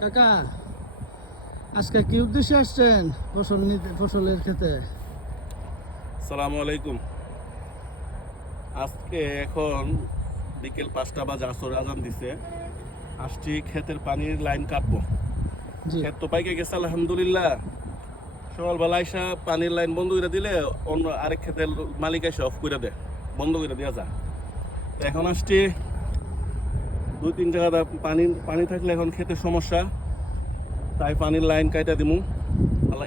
কাকা, আজকে কি উদ্দেশ্যে আসছেন ফসলের ক্ষেতে? আসসালামু আলাইকুম। আজকে এখন বিকেল 5টা বাজে, আসর আজান দিছে। আসছি ক্ষেতের পানির লাইন কাটবো। জি। ক্ষেত তো পাইকে গেছে আলহামদুলিল্লাহ। সকালবেলা আইসা পানির লাইন বন্ধ করে দিলে অন্য আরেক ক্ষেতের মালিক এসে অফ করে দেয়, বন্ধ করে দেওয়া যায়। তো এখন আসছি 2-3 জায়গা পানি থাকলে এখন ক্ষেতের সমস্যা, তাই পানির লাইন কাইটা দিমু।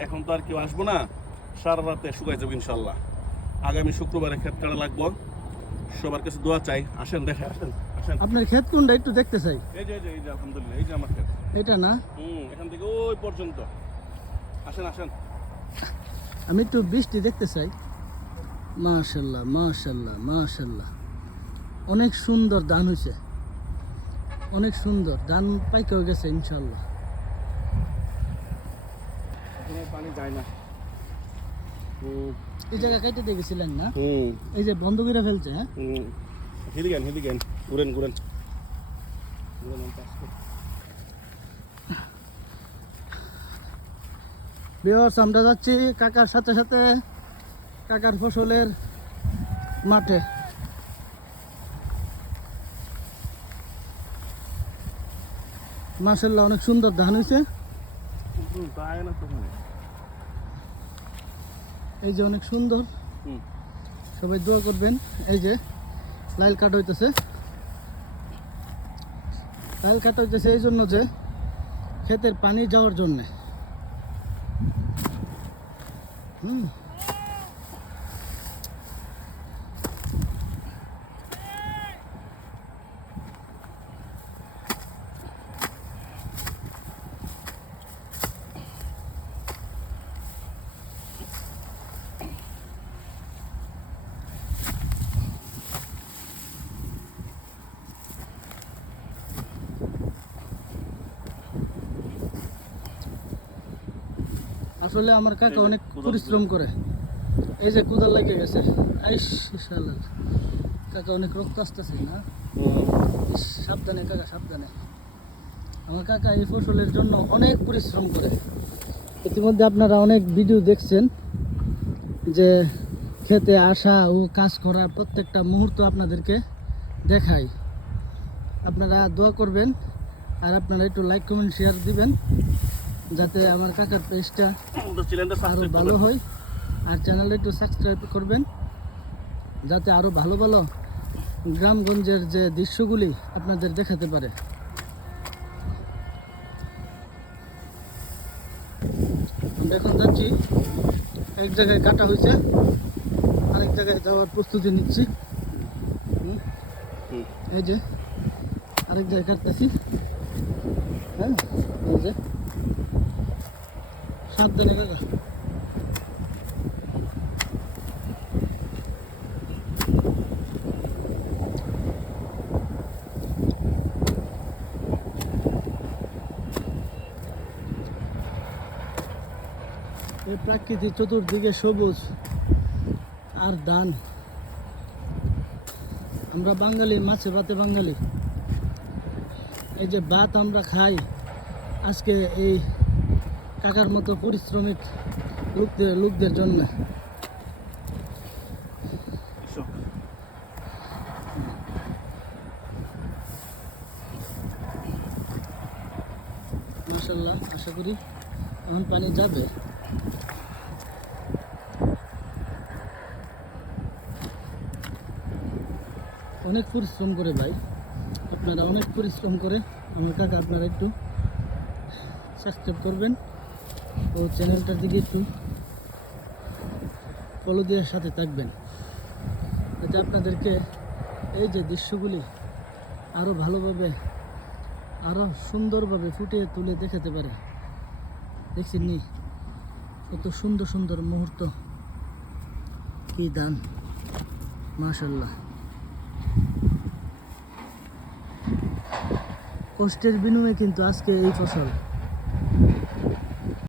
এখন তো আর কেউ আসবো না, সারা রাতে শুকাই যাবো ইনশাল্লাহ। আগামী শুক্রবারে ক্ষেত কাটা লাগবো। সবার কাছে দোয়া চাই। আসেন, দেখে আসেন আসেন। আপনার ক্ষেত কোনটা একটু দেখতে চাই। এই যে আলহামদুলিল্লাহ, এই যে আমার ক্ষেত। এটা না? এখান থেকে ওই পর্যন্ত। আসেন আসেন। আমি একটু বৃষ্টি দেখতে চাই। মাশাল্লাহ মাশাল্লাহ মাশাল্লাহ, অনেক সুন্দর ধান হয়েছে, অনেক সুন্দর ধান পাইকেও গেছে ইনশাল্লাহ। পানি যায় না। এই জায়গা কেটে দিয়ে গেছিলেন না? এই যে বন্ধ করে ফেলছে। হ্যাঁ, হিলিগেন ঘুরেন ঘুরেন। ভিউয়ার্স, আমরা যাচ্ছি কাকার সাথে সাথে কাকার ফসলের মাঠে। মাশাল্লাহ, অনেক সুন্দর ধান হয়েছে। এই যে অনেক সুন্দর, সবাই দোয়া করবেন। এই যে লাইল কাট হইতেছে, লাইল কাট হইতেছে এই জন্য যে ক্ষেতের পানি যাওয়ার জন্যে। আসলে আমার কাকা অনেক পরিশ্রম করে। এই যে কোদাল লেগে গেছে, কাকা অনেক রক্ত আসতেছে না? সাবধানে কাকা, সাবধানে। আমার কাকা এই ফসলের জন্য অনেক পরিশ্রম করে। ইতিমধ্যে আপনারা অনেক ভিডিও দেখছেন যে খেতে আসা ও কাজ করার প্রত্যেকটা মুহূর্ত আপনাদেরকে দেখাই। আপনারা দোয়া করবেন, আর আপনারা একটু লাইক কমেন্ট শেয়ার দিবেন, যাতে আমার কাকার পেজটা আরও ভালো হয়। আর চ্যানেলটা একটু সাবস্ক্রাইব করবেন, যাতে আরও ভালো ভালো গ্রামগঞ্জের যে দৃশ্যগুলি আপনাদের দেখাতে পারে। আমরা এখন যাচ্ছি, এক জায়গায় কাটা হয়েছে, আরেক জায়গায় যাওয়ার প্রস্তুতি নিচ্ছি। এই যে আরেক জায়গায় কাটতেছি। হ্যাঁ, এই যে সাবধানে কাকা। এই প্রাকৃতিক চতুর্দিকে সবুজ আর ধান। আমরা বাঙালি, মাছে ভাতে বাঙালি। এই যে ভাত আমরা খাই আজকে এই কাকার মতো পরিশ্রমিক লোকদের জন্য। মাশাআল্লাহ, আশা করি এখন পানি যাবে। অনেক পরিশ্রম করে ভাই, আপনারা অনেক পরিশ্রম করে আমার কাকা। আপনারা একটু সাবস্ক্রাইব করবেন ও চ্যানেলটার দিকে একটু ফলো দেওয়ার সাথে থাকবেন, যাতে আপনাদেরকে এই যে দৃশ্যগুলি আরও ভালোভাবে, আরও সুন্দরভাবে ফুটিয়ে তুলে দেখাতে পারে। দেখছেন নি কত সুন্দর সুন্দর মুহূর্ত, কি দান, মাশাআল্লাহ। কষ্টের বিনিময়ে কিন্তু আজকে এই ফসল।